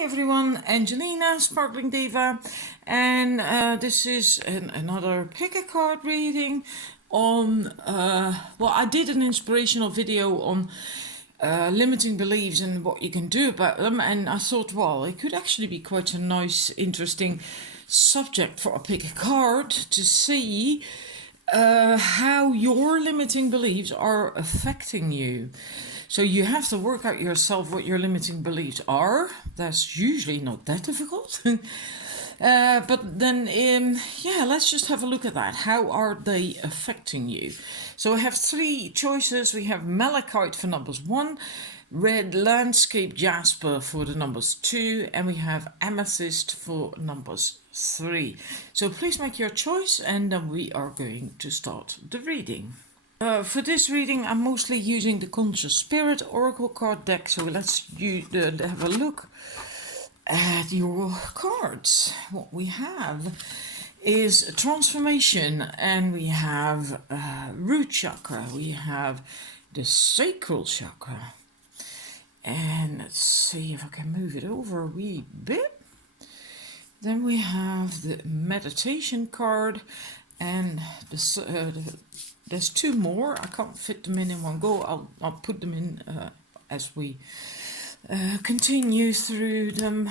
Hi everyone, Angelina, Sparkling Diva, and this is another pick a card reading on, I did an inspirational video on limiting beliefs and what you can do about them, and I thought, well, it could actually be quite a nice, interesting subject for a pick a card to see how your limiting beliefs are affecting you. So you have to work out yourself what your limiting beliefs are. That's usually not that difficult. But then, let's just have a look at that. How are they affecting you? So I have three choices. We have Malachite for numbers 1, Red Landscape Jasper for the numbers 2, and we have Amethyst for numbers 3. So please make your choice, and then we are going to start the reading. For this reading, I'm mostly using the Conscious Spirit Oracle card deck, so let's have a look at your cards. What we have is transformation, and we have root chakra, we have the sacral chakra, and let's see if I can move it over a wee bit. Then we have the meditation card, and there's two more. I can't fit them in one go. I'll put them in as we continue through them.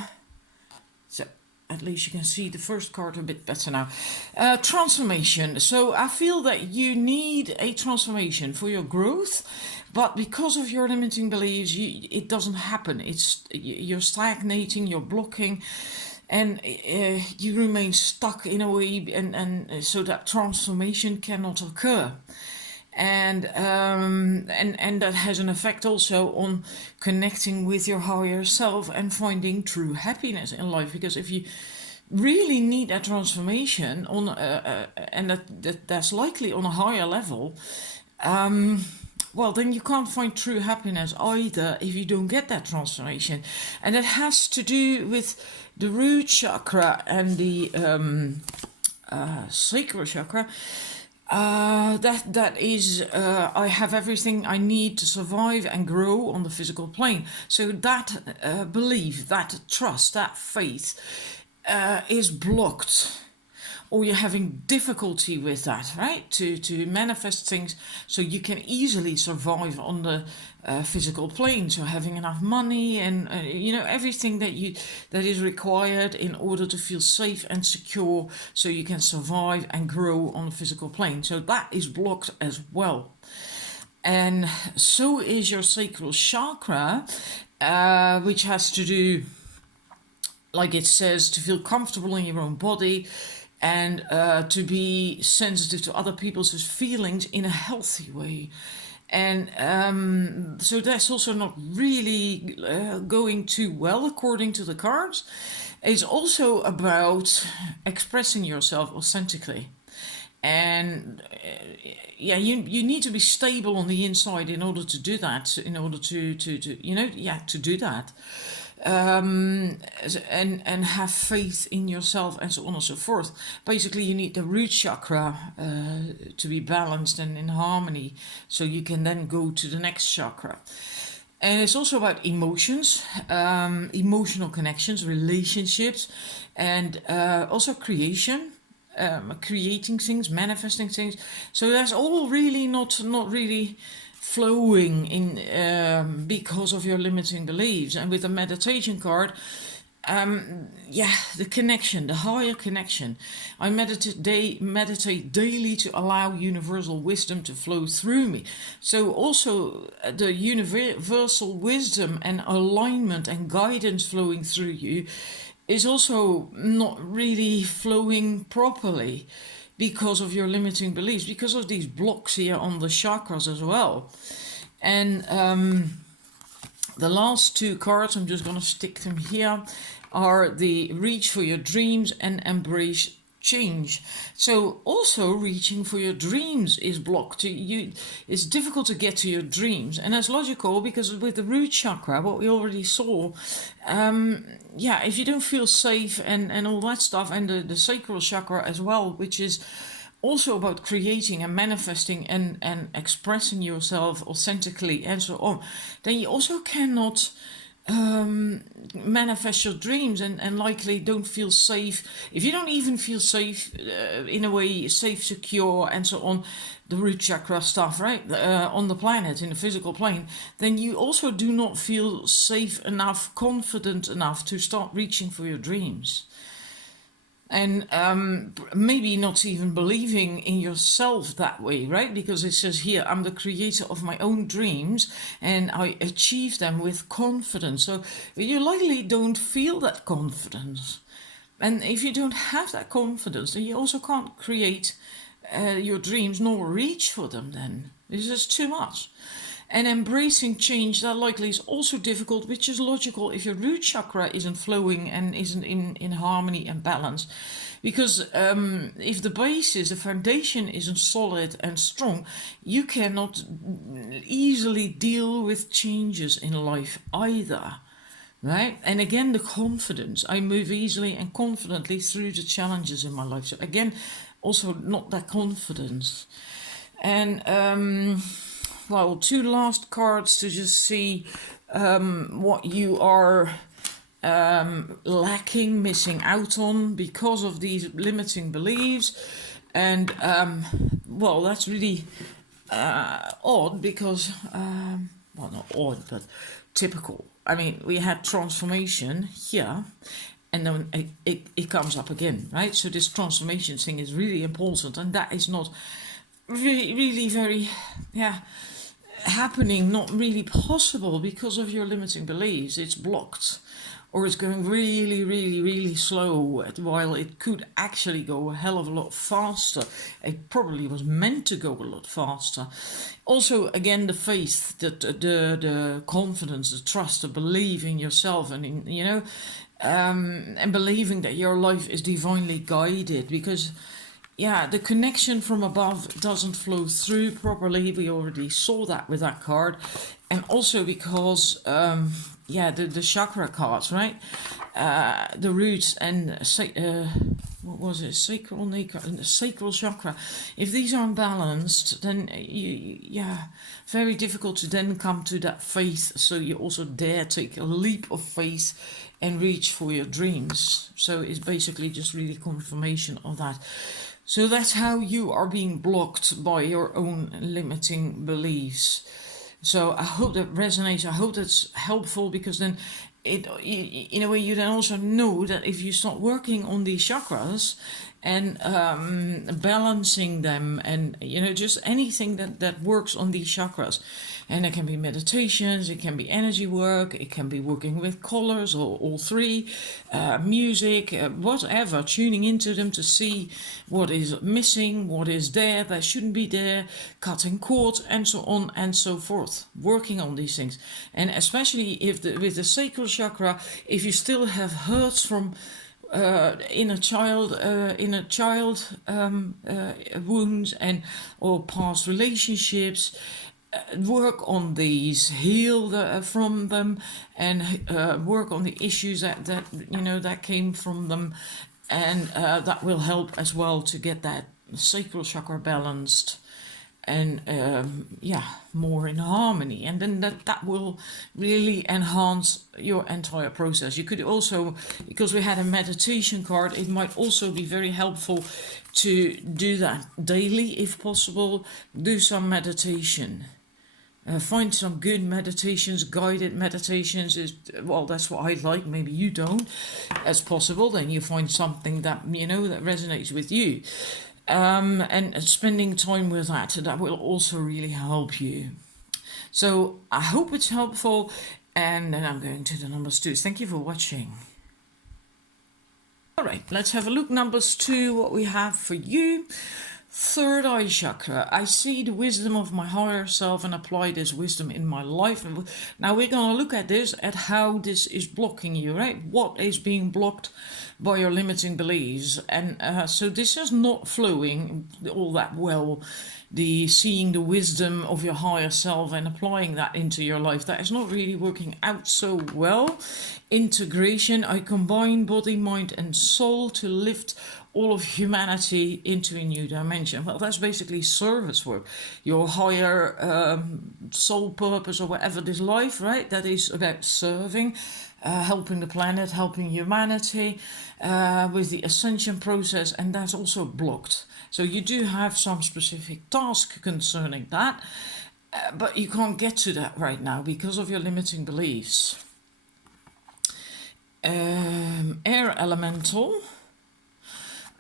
So at least you can see the first card a bit better now. Transformation. So I feel that you need a transformation for your growth, but because of your limiting beliefs, it doesn't happen. You're stagnating, you're blocking, and you remain stuck in a way, and so that transformation cannot occur. And that has an effect also on connecting with your higher self and finding true happiness in life. Because if you really need that transformation on and that's likely on a higher level, well, then you can't find true happiness either if you don't get that transformation. And that has to do with the root chakra and the sacral chakra. That is, I have everything I need to survive and grow on the physical plane. So that belief, that trust, that faith is blocked. Or you're having difficulty with that, right? To manifest things so you can easily survive on the physical plane. So having enough money and everything that is required in order to feel safe and secure, so you can survive and grow on the physical plane. So that is blocked as well. And so is your sacral chakra, which has to do, like it says, to feel comfortable in your own body, and to be sensitive to other people's feelings in a healthy way. And so that's also not really going too well according to the cards. It's also about expressing yourself authentically. And you need to be stable on the inside in order to do that, in order to do that. And have faith in yourself and so on and so forth. Basically, you need the root chakra to be balanced and in harmony, so you can then go to the next chakra. And it's also about emotions, emotional connections, relationships, and also creation. Creating things, manifesting things. So that's all really not really flowing in because of your limiting beliefs. And with the meditation card, the connection, the higher connection. I meditate daily to allow universal wisdom to flow through me. So also the universal wisdom and alignment and guidance flowing through you is also not really flowing properly because of your limiting beliefs, because of these blocks here on the chakras as well. And the last two cards, I'm just going to stick them here, are the reach for your dreams and embrace change. So also reaching for your dreams is blocked. It's difficult to get to your dreams, and that's logical because with the root chakra, what we already saw, if you don't feel safe and all that stuff, and the sacral chakra as well, which is also about creating and manifesting and expressing yourself authentically and so on, then you also cannot manifest your dreams and likely don't feel safe. If you don't even feel safe, in a way, safe, secure, and so on, the root chakra stuff, right, on the planet, in the physical plane, then you also do not feel safe enough, confident enough to start reaching for your dreams. And maybe not even believing in yourself that way, right? Because it says here, I'm the creator of my own dreams and I achieve them with confidence. So you likely don't feel that confidence. And if you don't have that confidence, then you also can't create your dreams nor reach for them then. This is too much. And embracing change, that likely is also difficult, which is logical if your root chakra isn't flowing and isn't in harmony and balance. Because if the basis, the foundation isn't solid and strong, you cannot easily deal with changes in life either. Right? And again, the confidence. I move easily and confidently through the challenges in my life. So again, also not that confidence. And well, 2 last cards to just see what you are lacking, missing out on because of these limiting beliefs. And well, that's really odd because, well, not odd, but typical. I mean, we had transformation here, and then it comes up again, right? So this transformation thing is really important, and that is not really very, happening, not really possible because of your limiting beliefs. It's blocked, or it's going really slow, while it could actually go a hell of a lot faster. It probably was meant to go a lot faster. Also, again, the faith, the confidence, the trust, the belief in yourself, and in, you know, and believing that your life is divinely guided, because the connection from above doesn't flow through properly. We already saw that with that card. And also because, the chakra cards, right? The roots and, what was it? Sacral chakra. If these aren't balanced, then, very difficult to then come to that faith. So you also dare take a leap of faith and reach for your dreams. So it's basically just really confirmation of that. So that's how you are being blocked by your own limiting beliefs. So I hope that resonates. I hope that's helpful, because then in a way you then also know that if you start working on these chakras and balancing them, and just anything that works on these chakras, and it can be meditations, it can be energy work, it can be working with colors or all three, music, whatever, tuning into them to see what is missing, what is there that shouldn't be there, cutting cords, and so on and so forth, working on these things. And especially if with the sacral chakra, if you still have hurts from inner child wounds and or past relationships, work on these, heal from them, and work on the issues that came from them, and that will help as well to get that sacral chakra balanced and more in harmony, and then that will really enhance your entire process. You could also, because we had a meditation card, it might also be very helpful to do that daily if possible. Do some meditation. Find some good meditations, guided meditations. That's what I like. Maybe you don't, as possible. Then you find something that that resonates with you. And spending time with that will also really help you. So I hope it's helpful, and then I'm going to the numbers 2. Thank you for watching. All right, let's have a look. Numbers 2, what we have for you. Third eye chakra. I see the wisdom of my higher self and apply this wisdom in my life. Now we're going to look at this, at how this is blocking you, right? What is being blocked by your limiting beliefs. And so this is not flowing all that well. The seeing the wisdom of your higher self and applying that into your life, that is not really working out so well. Integration. I combine body, mind and soul to lift all of humanity into a new dimension. Well, that's basically service work. Your higher soul purpose or whatever this life, right? That is about serving, helping the planet, helping humanity with the ascension process, and that's also blocked. So you do have some specific task concerning that, but you can't get to that right now because of your limiting beliefs. Air elemental.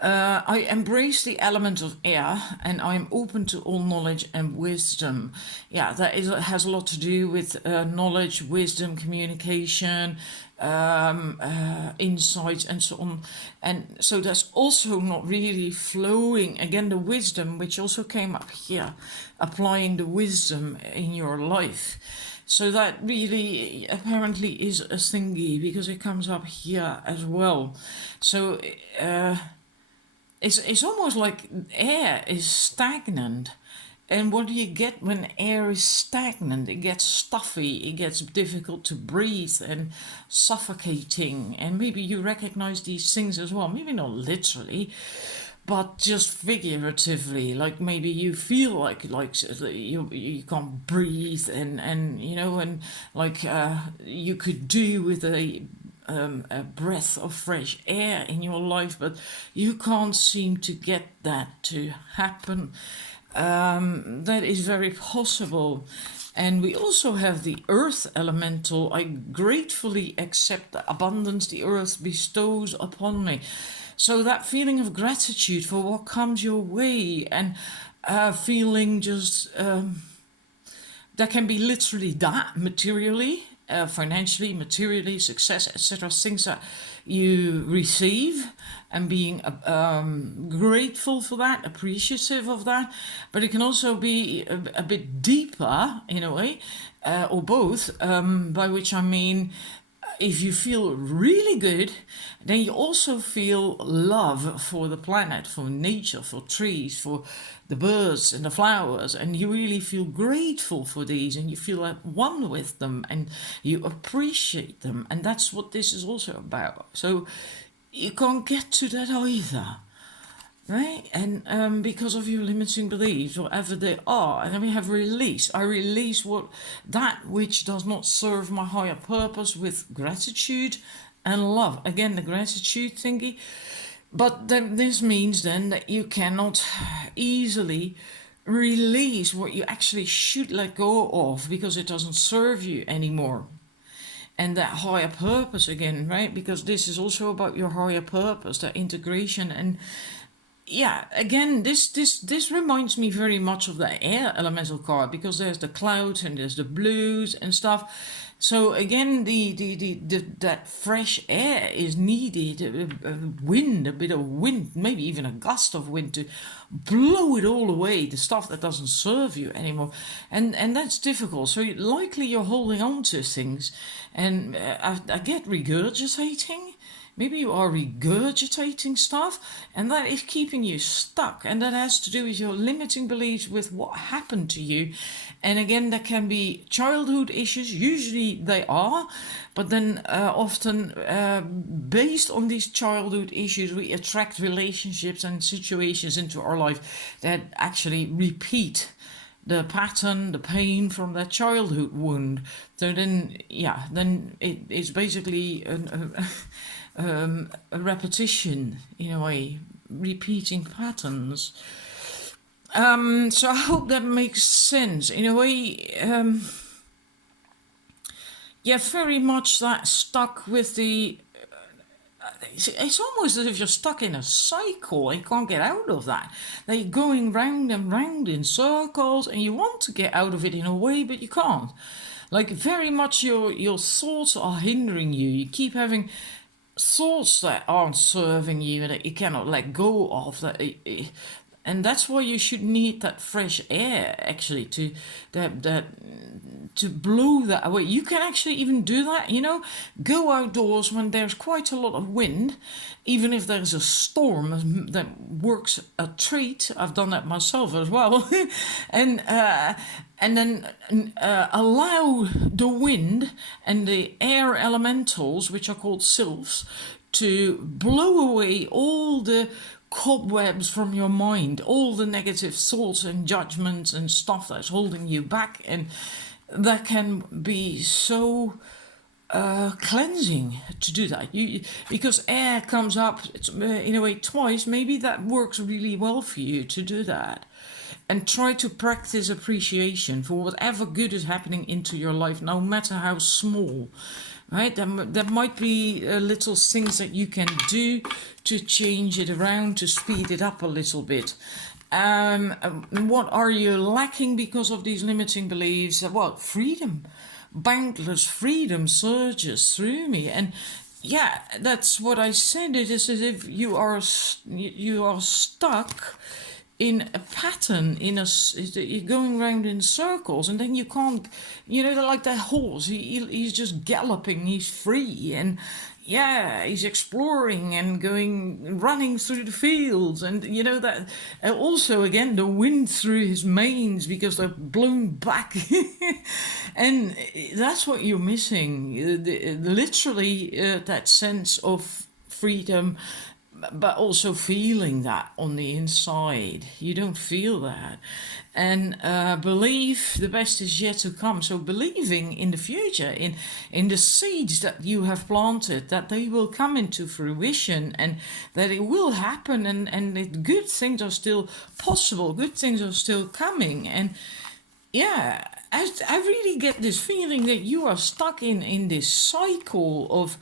I embrace the element of air and I'm open to all knowledge and wisdom. Yeah, has a lot to do with knowledge, wisdom, communication, insights and so on. And so that's also not really flowing. Again, the wisdom, which also came up here, applying the wisdom in your life. So that really apparently is a thingy because it comes up here as well. So it's almost like air is stagnant. And what do you get when air is stagnant? It gets stuffy, it gets difficult to breathe and suffocating. And maybe you recognize these things as well. Maybe not literally, but just figuratively. Like maybe you feel like you can't breathe and you know, and like you could do with a breath of fresh air in your life, but you can't seem to get that to happen. That is very possible. And we also have the earth elemental. I gratefully accept the abundance the earth bestows upon me. So that feeling of gratitude for what comes your way, and feeling just that can be literally that materially, financially, materially, success, etc. Things that you receive, and being grateful for that, appreciative of that. But it can also be a bit deeper in a way, or both, by which I mean, if you feel really good, then you also feel love for the planet, for nature, for trees, for the birds and the flowers, and you really feel grateful for these, and you feel at one with them, and you appreciate them, and that's what this is also about. So you can't get to that either, right? And because of your limiting beliefs, whatever they are, and then we have release. I release that which does not serve my higher purpose with gratitude and love. Again, the gratitude thingy. But then this means then that you cannot easily release what you actually should let go of because it doesn't serve you anymore. And that higher purpose again, right? Because this is also about your higher purpose, that integration. And yeah, again, this reminds me very much of the air elemental card, because there's the clouds and there's the blues and stuff. So again, that fresh air is needed, a bit of wind, maybe even a gust of wind to blow it all away, the stuff that doesn't serve you anymore. And that's difficult. So likely you're holding on to things, and I get regurgitating. Maybe you are regurgitating stuff, and that is keeping you stuck. And that has to do with your limiting beliefs with what happened to you. And again, there can be childhood issues. Usually they are. But then often based on these childhood issues, we attract relationships and situations into our life that actually repeat the pattern, the pain from that childhood wound. So then, yeah, then it's basically a repetition in a way, repeating patterns. So I hope that makes sense. In a way, yeah, very much that stuck with the... It's almost as if you're stuck in a cycle and you can't get out of that. That you're going round and round in circles, and you want to get out of it in a way, but you can't. Like very much your thoughts are hindering you. You keep having thoughts that aren't serving you and that you cannot let go of. And that's why you should need that fresh air, actually, to blow that away. You can actually even do that, you know, go outdoors when there's quite a lot of wind, even if there's a storm that works a treat. I've done that myself as well. and then allow the wind and the air elementals, which are called sylphs, to blow away all the cobwebs from your mind, all the negative thoughts and judgments and stuff that's holding you back. And that can be so cleansing to do that. Because air comes up in a way twice. Maybe that works really well for you to do that. And try to practice appreciation for whatever good is happening into your life, no matter how small. Right? There might be little things that you can do to change it around, to speed it up a little bit. What are you lacking because of these limiting beliefs? Well, freedom. Boundless freedom surges through me. And yeah, that's what I said. It is as if you are stuck in a pattern, you're going around in circles, and then you can't, like that horse, he's just galloping, he's free, and yeah, he's exploring and running through the fields, and that also again the wind through his manes because they're blown back, and that's what you're missing, literally that sense of freedom. But also feeling that on the inside. You don't feel that. And believe the best is yet to come. So believing in the future, in the seeds that you have planted, that they will come into fruition and that it will happen, and that good things are still possible, good things are still coming. And yeah, I really get this feeling that you are stuck in this cycle of,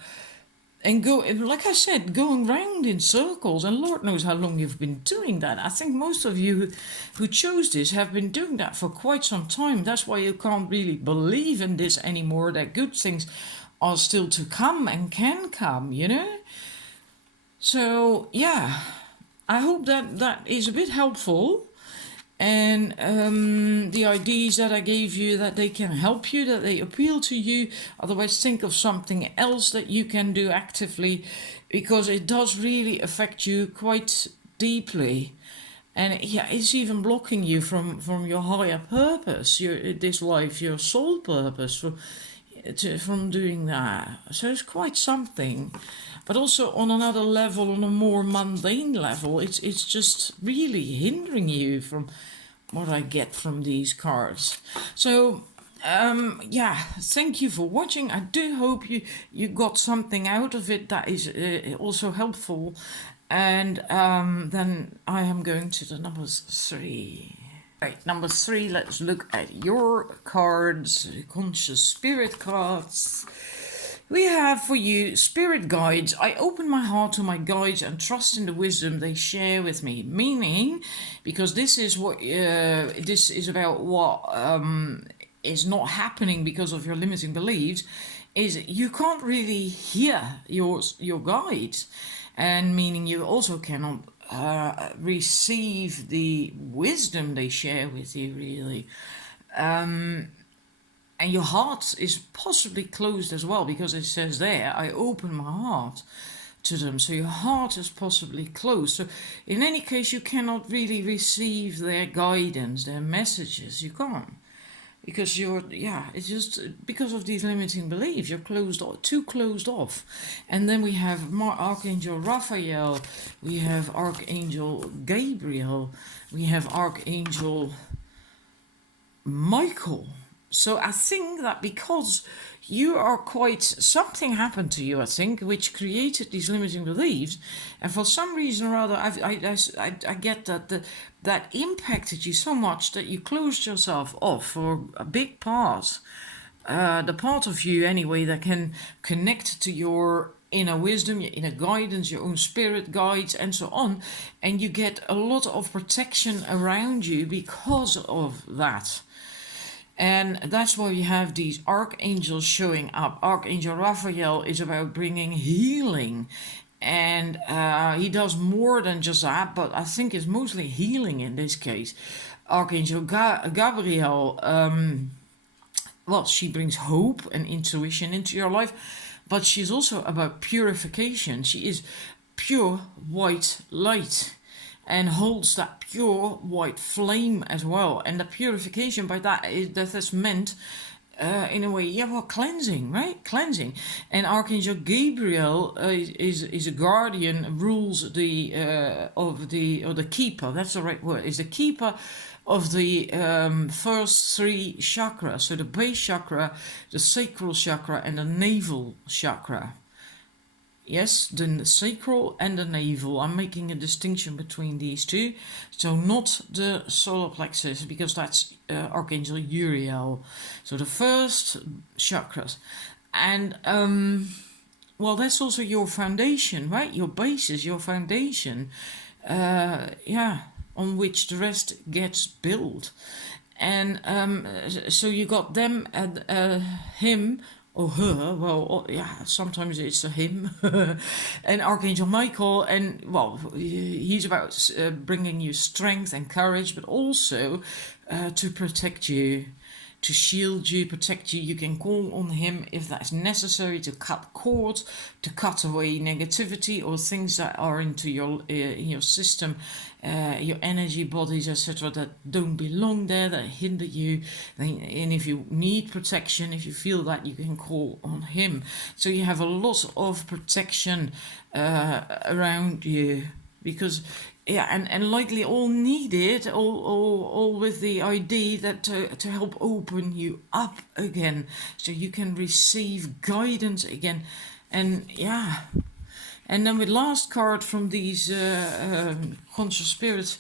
and like I said, going round in circles, and Lord knows how long you've been doing that. I think most of you who chose this have been doing that for quite some time. That's why you can't really believe in this anymore, that good things are still to come and can come, So, yeah, I hope that is a bit helpful. And the ideas that I gave you, that they can help you, that they appeal to you. Otherwise, think of something else that you can do actively, because it does really affect you quite deeply. And yeah, it's even blocking you from your higher purpose, this life, your soul purpose, from doing that. So it's quite something. But also on another level, on a more mundane level, it's just really hindering you from what I get from these cards. So yeah, thank you for watching. I do hope you got something out of it that is also helpful. And then I am going to the number 3. Right, number 3, let's look at your cards, conscious spirit cards. We have for you spirit guides. I open my heart to my guides and trust in the wisdom they share with me. Meaning, because this is what this is about, what is not happening because of your limiting beliefs, is you can't really hear your guides, and meaning you also cannot receive the wisdom they share with you, really. And your heart is possibly closed as well, because it says there, I open my heart to them. So your heart is possibly closed. So in any case, you cannot really receive their guidance, their messages. You can't. Because it's just because of these limiting beliefs, you're too closed off. And then we have Archangel Raphael, we have Archangel Gabriel, we have Archangel Michael. So I think that because you are something happened to you, I think, which created these limiting beliefs, and for some reason or other, I get that impacted you so much that you closed yourself off for a big part, the part of you anyway that can connect to your inner wisdom, your inner guidance, your own spirit guides, and so on, and you get a lot of protection around you because of that. And that's why we have these archangels showing up. Archangel Raphael is about bringing healing. And he does more than just that, but I think it's mostly healing in this case. Archangel Gabriel, she brings hope and intuition into your life. But she's also about purification. She is pure white light. and holds that pure white flame as well. And the purification by that is meant in a way, yeah, well, cleansing, right? Cleansing. And Archangel Gabriel is a guardian, rules the keeper. That's the right word. Is the keeper of the first three chakras. So the base chakra, the sacral chakra, and the navel chakra. Yes, the sacral and the navel. I'm making a distinction between these two. So not the solar plexus, because that's Archangel Uriel. So the first chakras. And, well, that's also your foundation, right? Your basis, your foundation. Yeah, on which the rest gets built. And so you got them and him or her, well, yeah, sometimes it's a him, and Archangel Michael, and well, he's about bringing you strength and courage, but also to protect you, to shield you, protect you. You can call on him if that's necessary, to cut cords, to cut away negativity or things that are into your in your system, your energy bodies, etc., that don't belong there, that hinder you. And if you need protection, if you feel that, you can call on him. So you have a lot of protection around you, because yeah, and likely all needed, all with the idea that to help open you up again, so you can receive guidance again. And yeah, and then with last card from these conscious spirits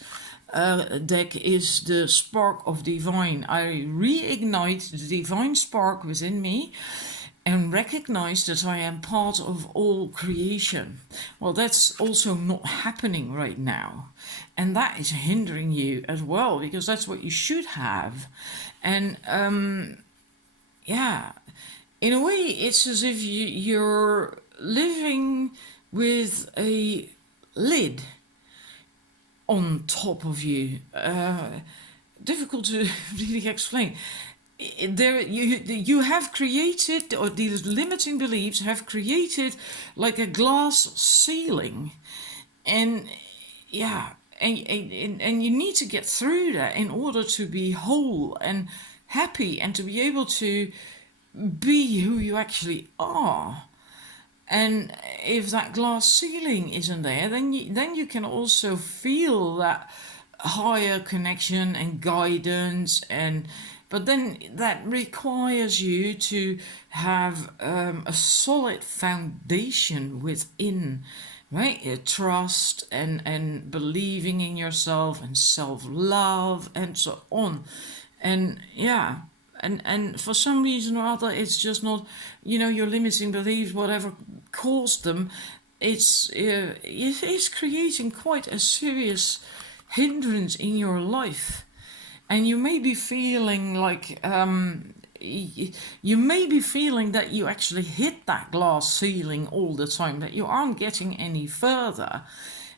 deck is the spark of divine. I reignite the divine spark within me and recognize that I am part of all creation. Well, that's also not happening right now. And that is hindering you as well, because that's what you should have. And yeah, in a way, it's as if you're living with a lid on top of you. Difficult to really explain. There you have created, or these limiting beliefs have created like a glass ceiling, and yeah, and you need to get through that in order to be whole and happy and to be able to be who you actually are. And if that glass ceiling isn't there, then you can also feel that higher connection and guidance, and but then that requires you to have a solid foundation within, right? Trust and believing in yourself and self-love and so on. And yeah, and for some reason or other, it's just not, your limiting beliefs, whatever caused them, it's creating quite a serious hindrance in your life. And you may be feeling like you may be feeling that you actually hit that glass ceiling all the time, that you aren't getting any further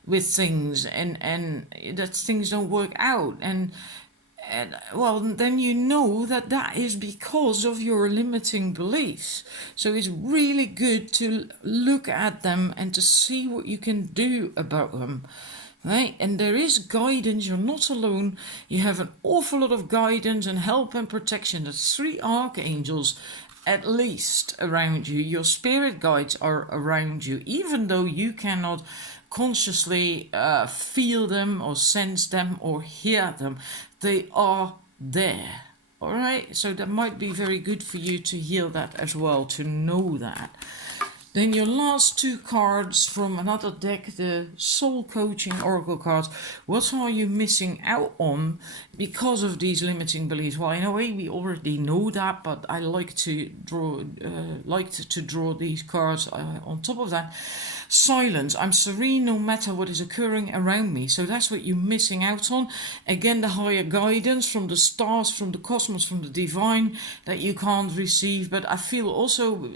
with things, and that things don't work out. And well, then you know that is because of your limiting beliefs. So it's really good to look at them and to see what you can do about them. Right? And there is guidance. You're not alone. You have an awful lot of guidance and help and protection. There's 3 archangels at least around you. Your spirit guides are around you, even though you cannot consciously feel them or sense them or hear them. They are there. All right? So that might be very good for you to hear that as well, to know that. Then your last 2 cards from another deck, the Soul Coaching Oracle cards. What are you missing out on because of these limiting beliefs? Well, in a way, we already know that, but I like to draw, these cards on top of that. Silence. I'm serene no matter what is occurring around me. So that's what you're missing out on. Again, the higher guidance from the stars, from the cosmos, from the divine that you can't receive. But I feel also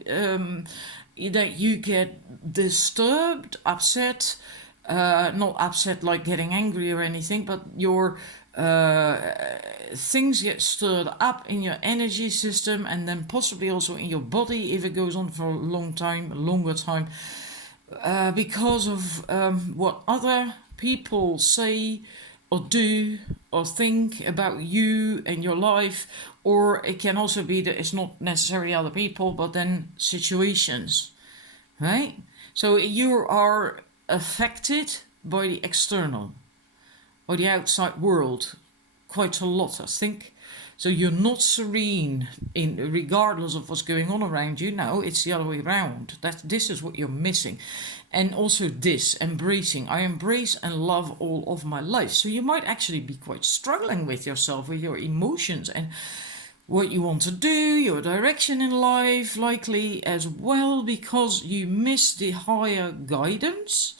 that you get disturbed, upset, not upset like getting angry or anything, but your things get stirred up in your energy system, and then possibly also in your body if it goes on for a longer time. because of what other people say or do or think about you and your life, or it can also be that it's not necessarily other people but then situations, right? So you are affected by the external or the outside world quite a lot, I think. So you're not serene in regardless of what's going on around you. No, it's the other way around. This is what you're missing. And also this, embracing. I embrace and love all of my life. So you might actually be quite struggling with yourself, with your emotions and what you want to do, your direction in life, likely as well, because you miss the higher guidance,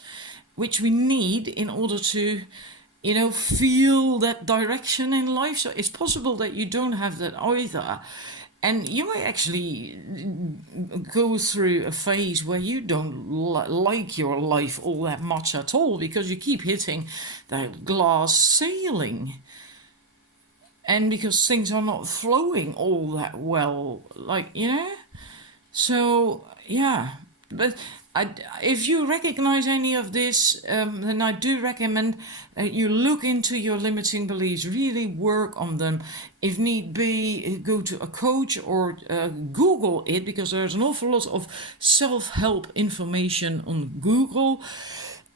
which we need in order to feel that direction in life. So it's possible that you don't have that either. And you might actually go through a phase where you don't like your life all that much at all because you keep hitting that glass ceiling. And because things are not flowing all that well, So, yeah. But if you recognize any of this, then I do recommend that you look into your limiting beliefs, really work on them. If need be, go to a coach or Google it, because there's an awful lot of self-help information on Google.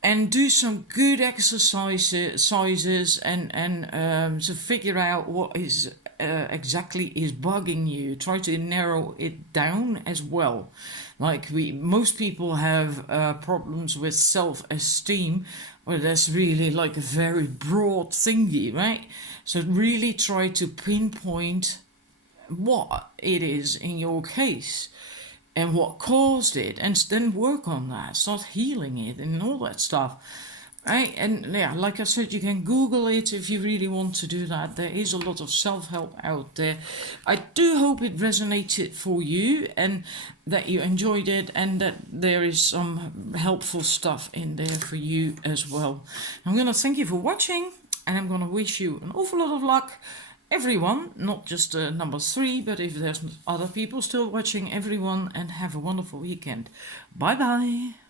And do some good exercises and to figure out what is exactly is bugging you. Try to narrow it down as well. Like most people have problems with self-esteem, or that's really like a very broad thingy, right? So really try to pinpoint what it is in your case and what caused it, and then work on that, start healing it and all that stuff, right? And yeah, like I said, you can Google it if you really want to do that. There is a lot of self-help out there. I do hope it resonated for you and that you enjoyed it, and that there is some helpful stuff in there for you as well. I'm gonna thank you for watching, and I'm gonna wish you an awful lot of luck, everyone, not just number 3, but if there's other people still watching, everyone, and have a wonderful weekend. Bye bye.